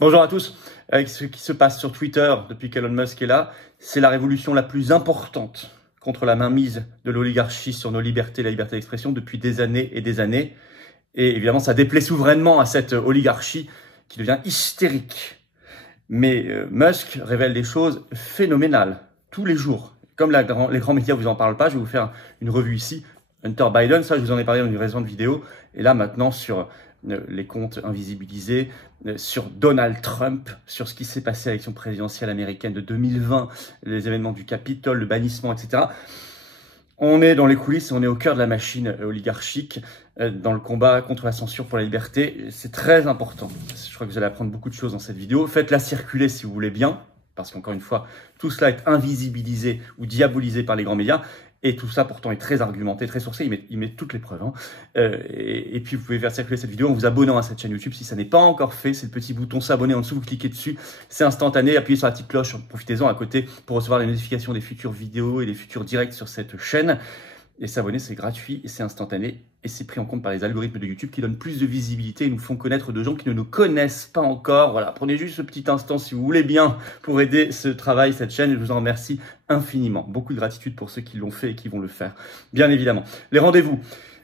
Bonjour à tous. Avec ce qui se passe sur Twitter depuis qu'Elon Musk est là, c'est la révolution la plus importante contre la mainmise de l'oligarchie sur nos libertés, la liberté d'expression depuis des années et des années. Et évidemment, ça déplaît souverainement à cette oligarchie qui devient hystérique. Mais Musk révèle des choses phénoménales tous les jours. Comme les grands médias vous en parlent pas, je vais vous faire une revue ici. Hunter Biden, ça je vous en ai parlé dans une récente vidéo. Et là maintenant sur les comptes invisibilisés, sur Donald Trump, sur ce qui s'est passé à l'élection présidentielle américaine de 2020, les événements du Capitole, le bannissement, etc. On est dans les coulisses, on est au cœur de la machine oligarchique, dans le combat contre la censure pour la liberté. C'est très important. Je crois que vous allez apprendre beaucoup de choses dans cette vidéo. Faites-la circuler si vous voulez bien, parce qu'encore une fois, tout cela est invisibilisé ou diabolisé par les grands médias. Et tout ça, pourtant, est très argumenté, très sourcé. Il met toutes les preuves. Hein. Et puis, vous pouvez faire circuler cette vidéo en vous abonnant à cette chaîne YouTube. Si ça n'est pas encore fait, c'est le petit bouton s'abonner en dessous. Vous cliquez dessus. C'est instantané. Appuyez sur la petite cloche. Profitez-en à côté pour recevoir les notifications des futures vidéos et des futurs directs sur cette chaîne. Et s'abonner, c'est gratuit et c'est instantané. Et c'est pris en compte par les algorithmes de YouTube qui donnent plus de visibilité et nous font connaître de gens qui ne nous connaissent pas encore. Voilà, prenez juste ce petit instant si vous voulez bien pour aider ce travail, cette chaîne. Et je vous en remercie infiniment. Beaucoup de gratitude pour ceux qui l'ont fait et qui vont le faire, bien évidemment. Les rendez-vous.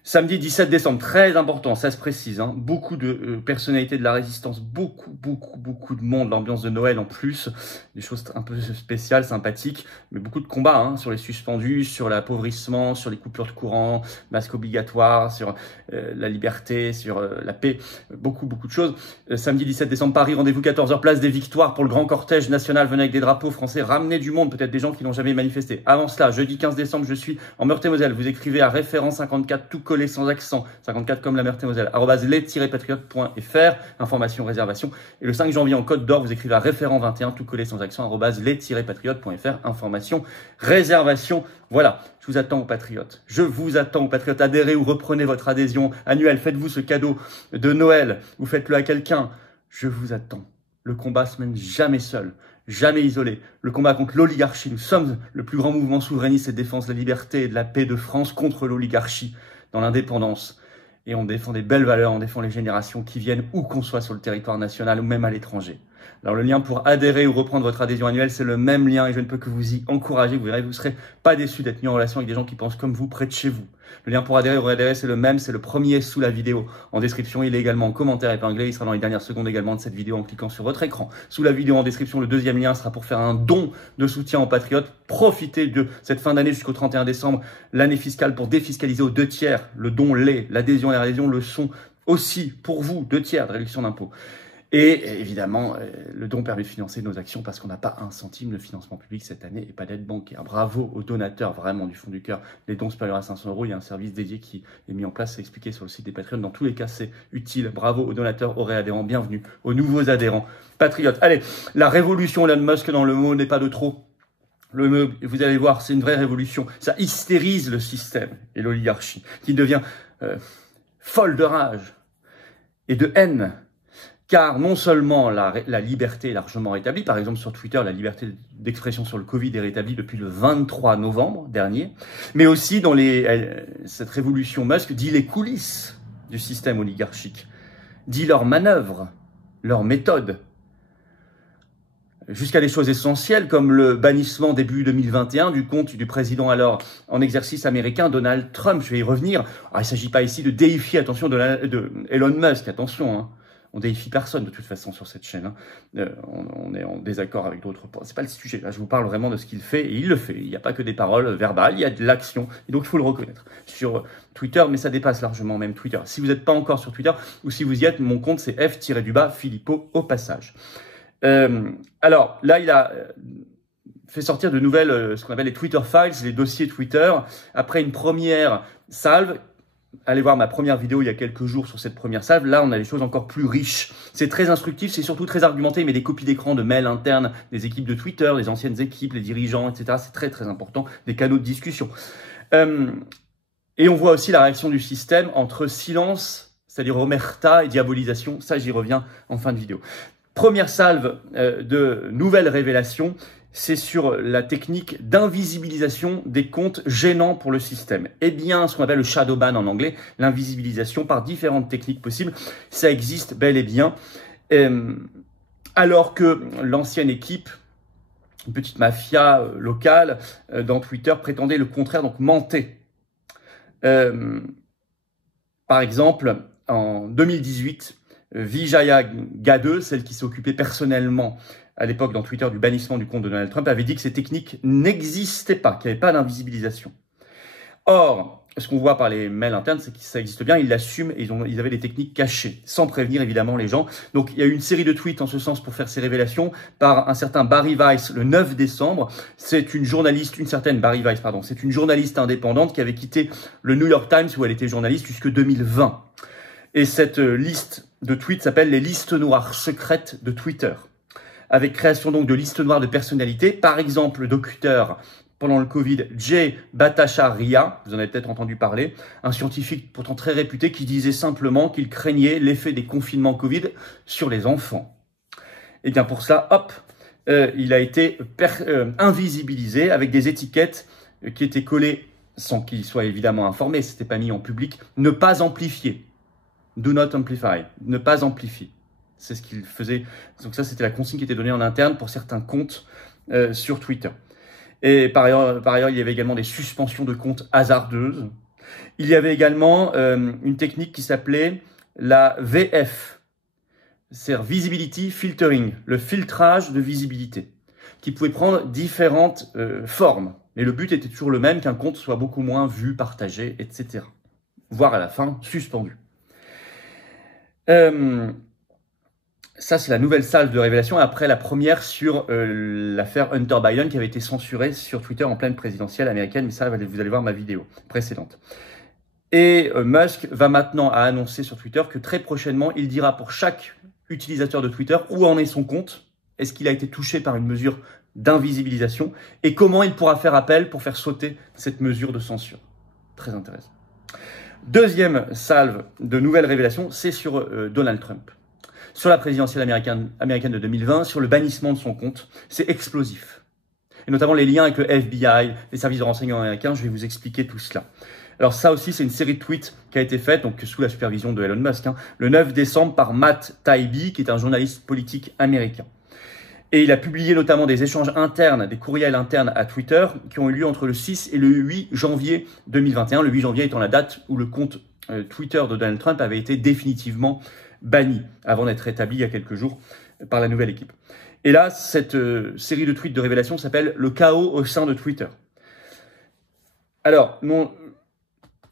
Samedi 17 décembre, très important, ça se précise, hein, beaucoup de personnalités de la résistance, beaucoup de monde, l'ambiance de Noël en plus, des choses un peu spéciales, sympathiques, mais beaucoup de combats hein, sur les suspendus, sur l'appauvrissement, sur les coupures de courant, masque obligatoire, sur la liberté, sur la paix, beaucoup de choses. Samedi 17 décembre, Paris, rendez-vous 14h, place des Victoires pour le grand cortège national, venez avec des drapeaux français, ramenez du monde, peut-être des gens qui n'ont jamais manifesté. Avant cela, jeudi 15 décembre, je suis en Meurthe-et-Moselle, vous écrivez à référent 54 tout collé sans accent, 54 comme la Meurthe-et-Moselle, @les-patriotes.fr, information, réservation. Et le 5 janvier en Côte d'Or, vous écrivez à référent 21 tout collé sans accent, @les-patriotes.fr, information, réservation. Voilà, je vous attends aux patriotes. Je vous attends aux patriotes. Adhérez ou reprenez votre adhésion annuelle. Faites-vous ce cadeau de Noël ou faites-le à quelqu'un. Je vous attends. Le combat se mène jamais seul. Jamais isolé. Le combat contre l'oligarchie. Nous sommes le plus grand mouvement souverainiste et de défense de la liberté et de la paix de France contre l'oligarchie dans l'indépendance. Et on défend des belles valeurs, on défend les générations qui viennent où qu'on soit sur le territoire national ou même à l'étranger. Alors le lien pour adhérer ou reprendre votre adhésion annuelle, c'est le même lien et je ne peux que vous y encourager. Vous verrez, vous ne serez pas déçus d'être mis en relation avec des gens qui pensent comme vous près de chez vous. Le lien pour adhérer ou adhérer, c'est le même, c'est le premier sous la vidéo. En description, il est également en commentaire épinglé. Il sera dans les dernières secondes également de cette vidéo en cliquant sur votre écran. Sous la vidéo en description, le deuxième lien sera pour faire un don de soutien aux patriotes. Profitez de cette fin d'année jusqu'au 31 décembre, l'année fiscale pour défiscaliser aux 2/3. Le don l'est, l'adhésion et la réadhésion le sont aussi pour vous, 2/3 de réduction d'impôt. Et évidemment, le don permet de financer nos actions parce qu'on n'a pas un centime de financement public cette année et pas d'aide bancaire. Bravo aux donateurs, vraiment du fond du cœur. Les dons supérieurs à 500 €, il y a un service dédié qui est mis en place, c'est expliqué sur le site des Patreons. Dans tous les cas, c'est utile. Bravo aux donateurs, aux réadhérents, bienvenue aux nouveaux adhérents patriotes. Allez, la révolution Elon Musk dans le mot n'est pas de trop. Vous allez voir, c'est une vraie révolution. Ça hystérise le système et l'oligarchie qui devient folle de rage et de haine. Car non seulement la liberté est largement rétablie, par exemple sur Twitter, la liberté d'expression sur le Covid est rétablie depuis le 23 novembre dernier, mais aussi dans cette révolution Musk dit les coulisses du système oligarchique, dit leurs manœuvres, leurs méthodes, jusqu'à des choses essentielles comme le bannissement début 2021 du compte du président alors en exercice américain Donald Trump. Je vais y revenir. Alors, il ne s'agit pas ici de déifier, attention, de Elon Musk, attention, hein. On déifie personne de toute façon sur cette chaîne. Hein. On est en désaccord avec d'autres points. C'est pas le sujet. Là, je vous parle vraiment de ce qu'il fait et il le fait. Il n'y a pas que des paroles verbales, il y a de l'action. Et donc, il faut le reconnaître. Sur Twitter, mais ça dépasse largement même Twitter. Si vous n'êtes pas encore sur Twitter ou si vous y êtes, mon compte c'est F-Philippot au passage. Alors, là, il a fait sortir de nouvelles, ce qu'on appelle les Twitter Files, les dossiers Twitter. Après une première salve, allez voir ma première vidéo il y a quelques jours sur cette première salve. Là, on a des choses encore plus riches. C'est très instructif, c'est surtout très argumenté, mais des copies d'écran de mails internes des équipes de Twitter, des anciennes équipes, les dirigeants, etc. C'est très important, des canaux de discussion. Et on voit aussi la réaction du système entre silence, c'est-à-dire omerta, et diabolisation. Ça, j'y reviens en fin de vidéo. Première salve de nouvelles révélations, c'est sur la technique d'invisibilisation des comptes gênants pour le système. Eh bien, ce qu'on appelle le shadow ban en anglais, l'invisibilisation par différentes techniques possibles, ça existe bel et bien. alors que l'ancienne équipe, une petite mafia locale dans Twitter, prétendait le contraire, donc mentait. Par exemple, en 2018, Vijaya Gadde, celle qui s'occupait personnellement à l'époque dans Twitter du bannissement du compte de Donald Trump, avait dit que ces techniques n'existaient pas, qu'il n'y avait pas d'invisibilisation. Or, ce qu'on voit par les mails internes, c'est que ça existe bien, ils l'assument et ils avaient des techniques cachées, sans prévenir évidemment les gens. Donc il y a eu une série de tweets en ce sens pour faire ces révélations par un certain Bari Weiss le 9 décembre. C'est une journaliste, une certaine Bari Weiss, pardon, c'est une journaliste indépendante qui avait quitté le New York Times où elle était journaliste jusque 2020. Et cette liste de tweets s'appelle les listes noires secrètes de Twitter, avec création donc de listes noires de personnalités, par exemple le docteur pendant le Covid, Jay Bhattacharya, vous en avez peut-être entendu parler, un scientifique pourtant très réputé qui disait simplement qu'il craignait l'effet des confinements Covid sur les enfants. Et bien pour ça, hop, il a été invisibilisé avec des étiquettes qui étaient collées sans qu'il soit évidemment informé, c'était pas mis en public, ne pas amplifier. Do not amplify, ne pas amplifier. C'est ce qu'il faisait. Donc ça, c'était la consigne qui était donnée en interne pour certains comptes sur Twitter. Et par ailleurs, il y avait également des suspensions de comptes hasardeuses. Il y avait également une technique qui s'appelait la VF, c'est Visibility Filtering, le filtrage de visibilité, qui pouvait prendre différentes formes. Mais le but était toujours le même, qu'un compte soit beaucoup moins vu, partagé, etc. Voire à la fin, suspendu. Ça, c'est la nouvelle salve de révélation après la première sur l'affaire Hunter Biden qui avait été censurée sur Twitter en pleine présidentielle américaine. Mais ça, vous allez voir ma vidéo précédente. Et Musk va maintenant annoncer sur Twitter que très prochainement, il dira pour chaque utilisateur de Twitter où en est son compte, est-ce qu'il a été touché par une mesure d'invisibilisation et comment il pourra faire appel pour faire sauter cette mesure de censure. Très intéressant. Deuxième salve de nouvelles révélations, c'est sur Donald Trump. Sur la présidentielle américaine de 2020, sur le bannissement de son compte, c'est explosif. Et notamment les liens avec le FBI, les services de renseignement américains, je vais vous expliquer tout cela. Alors ça aussi, c'est une série de tweets qui a été faite, donc sous la supervision de Elon Musk, le 9 décembre par Matt Taibbi, qui est un journaliste politique américain. Et il a publié notamment des échanges internes, des courriels internes à Twitter, qui ont eu lieu entre le 6 et le 8 janvier 2021. Le 8 janvier étant la date où le compte Twitter de Donald Trump avait été définitivement banni, avant d'être rétabli il y a quelques jours par la nouvelle équipe. Et là, cette série de tweets de révélation s'appelle « Le chaos au sein de Twitter ». Alors,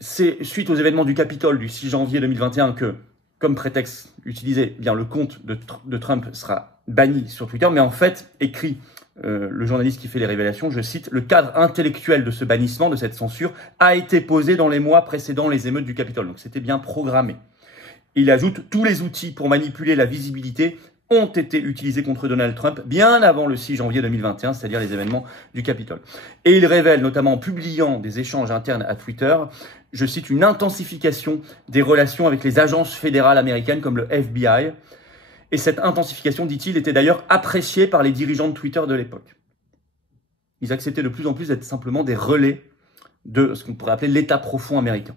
c'est suite aux événements du Capitole du 6 janvier 2021 que, comme prétexte utilisé, bien le compte de Trump sera banni sur Twitter, mais en fait, écrit le journaliste qui fait les révélations, je cite, « Le cadre intellectuel de ce bannissement, de cette censure, a été posé dans les mois précédant les émeutes du Capitole. » Donc c'était bien programmé. Il ajoute « Tous les outils pour manipuler la visibilité ont été utilisés contre Donald Trump bien avant le 6 janvier 2021, c'est-à-dire les événements du Capitole. » Et il révèle, notamment en publiant des échanges internes à Twitter, je cite, une intensification des relations avec les agences fédérales américaines comme le FBI. Et cette intensification, dit-il, était d'ailleurs appréciée par les dirigeants de Twitter de l'époque. Ils acceptaient de plus en plus d'être simplement des relais de ce qu'on pourrait appeler l'État profond américain.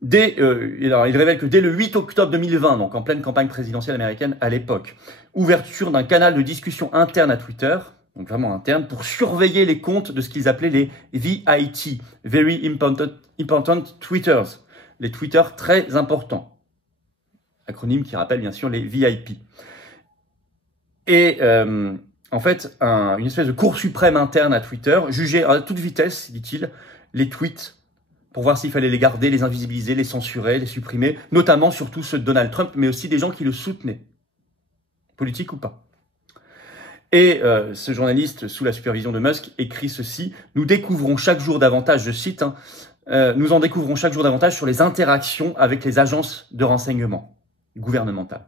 Alors, il révèle que dès le 8 octobre 2020, donc en pleine campagne présidentielle américaine à l'époque, ouverture d'un canal de discussion interne à Twitter, donc vraiment interne, pour surveiller les comptes de ce qu'ils appelaient les VIT, Very Important Tweeters, les tweeters très importants, acronyme qui rappelle bien sûr les VIP. Et en fait, une espèce de cour suprême interne à Twitter jugeait à toute vitesse, dit-il, les tweets pour voir s'il fallait les garder, les invisibiliser, les censurer, les supprimer, notamment surtout ceux de Donald Trump, mais aussi des gens qui le soutenaient, politique ou pas. Et ce journaliste, sous la supervision de Musk, écrit ceci, « Nous découvrons chaque jour davantage, je cite, nous en découvrons chaque jour davantage sur les interactions avec les agences de renseignement gouvernementales.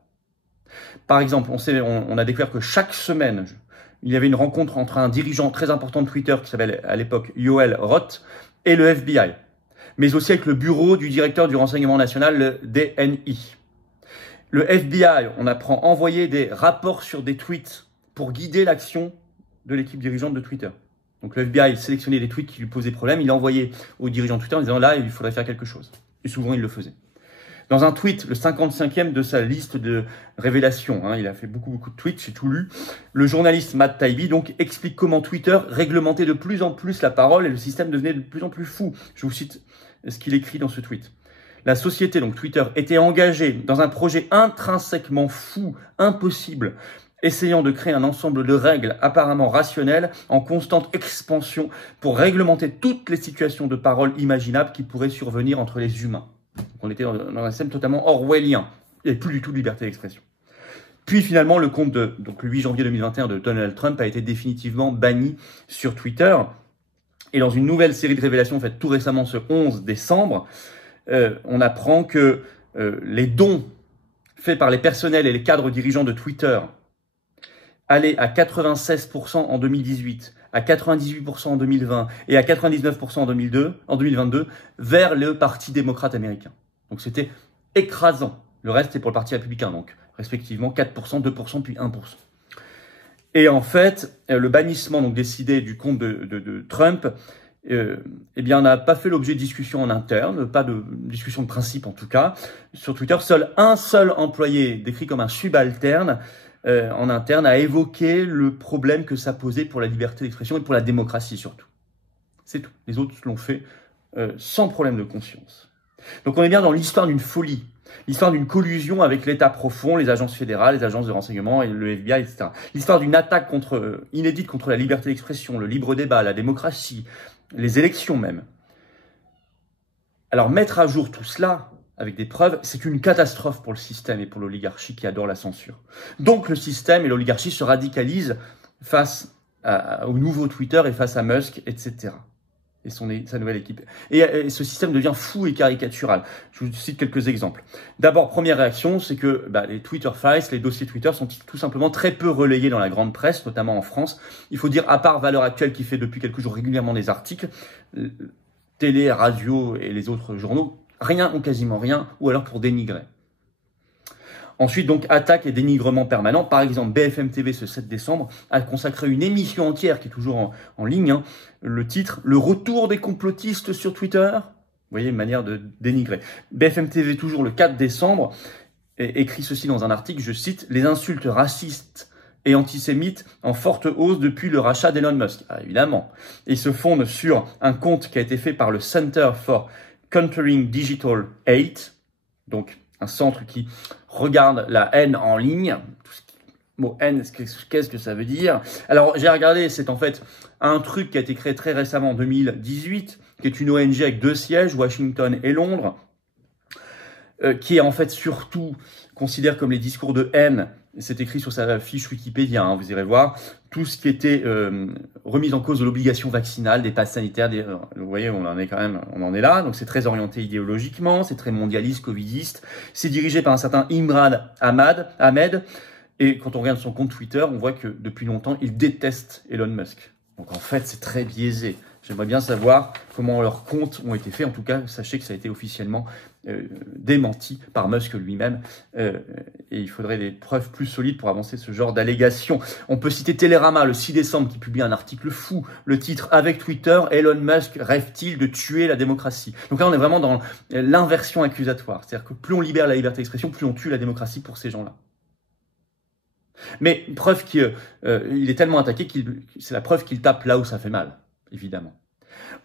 Par exemple, on a découvert que chaque semaine, il y avait une rencontre entre un dirigeant très important de Twitter qui s'appelait à l'époque Yoel Roth et le FBI, mais aussi avec le bureau du directeur du renseignement national, le DNI. Le FBI, on apprend, envoyer des rapports sur des tweets pour guider l'action de l'équipe dirigeante de Twitter. Donc le FBI sélectionnait des tweets qui lui posaient problème, il envoyait aux dirigeants de Twitter en disant là, il faudrait faire quelque chose. Et souvent, il le faisait. Dans un tweet, le 55e de sa liste de révélations, hein, il a fait beaucoup de tweets, j'ai tout lu, le journaliste Matt Taibbi donc explique comment Twitter réglementait de plus en plus la parole et le système devenait de plus en plus fou. Je vous cite ce qu'il écrit dans ce tweet. La société, donc Twitter, était engagée dans un projet intrinsèquement fou, impossible, essayant de créer un ensemble de règles apparemment rationnelles en constante expansion pour réglementer toutes les situations de parole imaginables qui pourraient survenir entre les humains. Donc on était dans un système totalement orwellien. Il n'y avait plus du tout de liberté d'expression. Puis finalement, le compte donc le 8 janvier 2021 de Donald Trump a été définitivement banni sur Twitter. Et dans une nouvelle série de révélations faite tout récemment ce 11 décembre, on apprend que les dons faits par les personnels et les cadres dirigeants de Twitter allaient à 96% en 2018, à 98% en 2020 et à 99% en 2022 vers le Parti démocrate américain. Donc c'était écrasant. Le reste est pour le Parti républicain, donc respectivement 4%, 2% puis 1%. Et en fait, le bannissement donc décidé du compte de Trump, eh bien, n'a pas fait l'objet de discussions en interne, pas de discussion de principe en tout cas. Sur Twitter, un seul employé, décrit comme un subalterne, en interne, a évoqué le problème que ça posait pour la liberté d'expression et pour la démocratie surtout. C'est tout. Les autres l'ont fait sans problème de conscience. Donc on est bien dans l'histoire d'une folie, l'histoire d'une collusion avec l'État profond, les agences fédérales, les agences de renseignement et le FBI, etc. L'histoire d'une attaque inédite contre la liberté d'expression, le libre débat, la démocratie, les élections même. Alors mettre à jour tout cela avec des preuves, c'est une catastrophe pour le système et pour l'oligarchie qui adore la censure. Donc le système et l'oligarchie se radicalisent face au nouveau Twitter et face à Musk, etc. Et sa nouvelle équipe. Et ce système devient fou et caricatural. Je vous cite quelques exemples. D'abord, première réaction, c'est que les Twitter Files, les dossiers Twitter sont tout simplement très peu relayés dans la grande presse, notamment en France. Il faut dire, à part Valeurs Actuelles qui fait depuis quelques jours régulièrement des articles, télé, radio et les autres journaux, rien ou quasiment rien, ou alors pour dénigrer. Ensuite, donc, attaque et dénigrement permanent. Par exemple, BFM TV, ce 7 décembre, a consacré une émission entière, qui est toujours en ligne, hein, le titre « Le retour des complotistes sur Twitter ». Vous voyez, une manière de dénigrer. BFM TV, toujours le 4 décembre, écrit ceci dans un article, je cite « Les insultes racistes et antisémites en forte hausse depuis le rachat d'Elon Musk ». Ah, évidemment. Et se fonde sur un compte qui a été fait par le Center for Countering Digital Hate, donc un centre qui regarde la haine en ligne. Le mot haine, qu'est-ce que ça veut dire? Alors, j'ai regardé, c'est en fait un truc qui a été créé très récemment en 2018, qui est une ONG avec 2 sièges, Washington et Londres, qui est en fait surtout considère comme les discours de haine, c'est écrit sur sa fiche Wikipédia, hein, vous irez voir, tout ce qui était remise en cause de l'obligation vaccinale, des passes sanitaires, vous voyez, on en est là, donc c'est très orienté idéologiquement, c'est très mondialiste, covidiste, c'est dirigé par un certain Imran Ahmed, et quand on regarde son compte Twitter, on voit que depuis longtemps, il déteste Elon Musk. Donc en fait, c'est très biaisé. J'aimerais bien savoir comment leurs comptes ont été faits. En tout cas, sachez que ça a été officiellement démenti par Musk lui-même. Et il faudrait des preuves plus solides pour avancer ce genre d'allégations. On peut citer Télérama le 6 décembre qui publie un article fou. Le titre « Avec Twitter, Elon Musk rêve-t-il de tuer la démocratie ?» Donc là, on est vraiment dans l'inversion accusatoire. C'est-à-dire que plus on libère la liberté d'expression, plus on tue la démocratie pour ces gens-là. Mais preuve qu'il est tellement attaqué c'est la preuve qu'il tape là où ça fait mal, évidemment.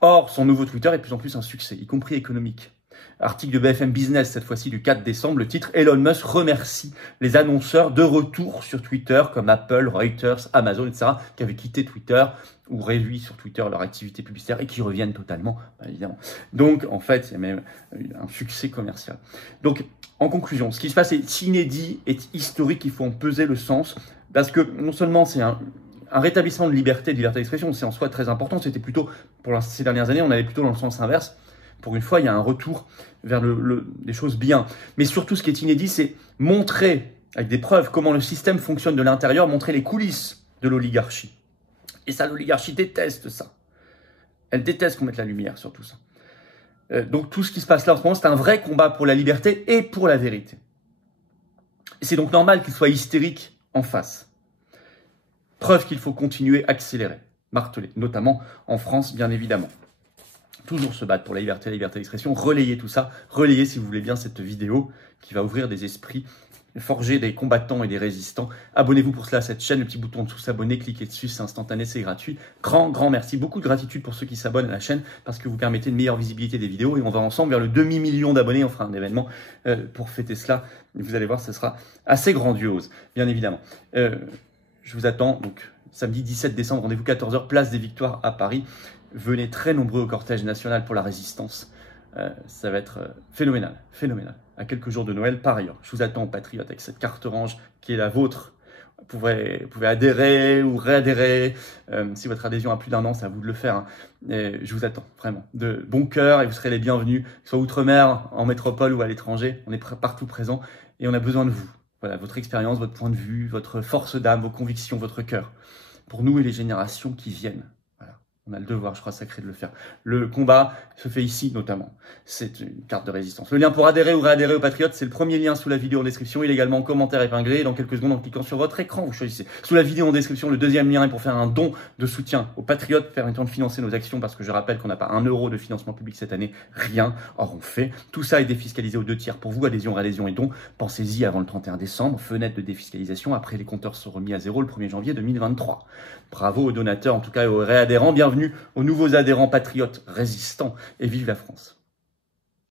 Or, son nouveau Twitter est de plus en plus un succès, y compris économique. Article de BFM Business, cette fois-ci du 4 décembre, le titre « Elon Musk remercie les annonceurs de retour sur Twitter comme Apple, Reuters, Amazon, etc. qui avaient quitté Twitter ou réduit sur Twitter leur activité publicitaire et qui reviennent totalement, évidemment. Donc, en fait, il y a même un succès commercial. Donc, en conclusion, ce qui se passe est inédit, est historique, il faut en peser le sens, parce que non seulement c'est un rétablissement de liberté d'expression, c'est en soi très important, c'était plutôt, pour ces dernières années, on allait plutôt dans le sens inverse. Pour une fois, il y a un retour vers des choses bien. Mais surtout, ce qui est inédit, c'est montrer, avec des preuves, comment le système fonctionne de l'intérieur, montrer les coulisses de l'oligarchie. Et ça, l'oligarchie déteste ça. Elle déteste qu'on mette la lumière sur tout ça. Donc tout ce qui se passe là en ce moment, c'est un vrai combat pour la liberté et pour la vérité. Et c'est donc normal qu'il soit hystérique en face. Preuve qu'il faut continuer, accélérer, marteler, notamment en France, bien évidemment. toujours se battre pour la liberté d'expression. Relayez tout ça, relayez si vous voulez bien cette vidéo qui va ouvrir des esprits, forger des combattants et des résistants. Abonnez-vous pour cela à cette chaîne, le petit bouton en dessous s'abonner, cliquez dessus, c'est instantané, c'est gratuit. Grand merci, beaucoup de gratitude pour ceux qui s'abonnent à la chaîne parce que vous permettez une meilleure visibilité des vidéos et on va ensemble vers le demi-million d'abonnés. On fera un événement pour fêter cela. Vous allez voir, ce sera assez grandiose, bien évidemment. Je vous attends, donc samedi 17 décembre, rendez-vous 14 h, place des Victoires à Paris. Venez très nombreux au cortège national pour la résistance. Ça va être phénoménal. À quelques jours de Noël, par ailleurs. Je vous attends aux patriotes avec cette carte orange qui est la vôtre. Vous pouvez adhérer ou réadhérer. Si votre adhésion a plus d'1 an, c'est à vous de le faire. Hein. Je vous attends, vraiment, de bon cœur et vous serez les bienvenus, que ce soit outre-mer, en métropole ou à l'étranger. On est partout présent et on a besoin de vous. Voilà, votre expérience, votre point de vue, votre force d'âme, vos convictions, votre cœur. Pour nous et les générations qui viennent. On a le devoir, je crois, sacré de le faire. Le combat se fait ici, notamment. C'est une carte de résistance. Le lien pour adhérer ou réadhérer aux Patriotes, c'est le premier lien sous la vidéo en description. Il est également en commentaire épinglé. Et dans quelques secondes, en cliquant sur votre écran, vous choisissez. Sous la vidéo en description, le deuxième lien est pour faire un don de soutien aux Patriotes, permettant de financer nos actions, parce que je rappelle qu'on n'a pas 1 euro de financement public cette année. Rien. Or, on fait. Tout ça est défiscalisé aux 2 tiers pour vous. Adhésion, réadhésion et don. Pensez-y avant le 31 décembre. Fenêtre de défiscalisation. Après, les compteurs sont remis à 0 le 1er janvier 2023. Bravo aux donateurs, en tout cas, et aux réadhérents. Bienvenue aux nouveaux adhérents patriotes résistants et vive la France.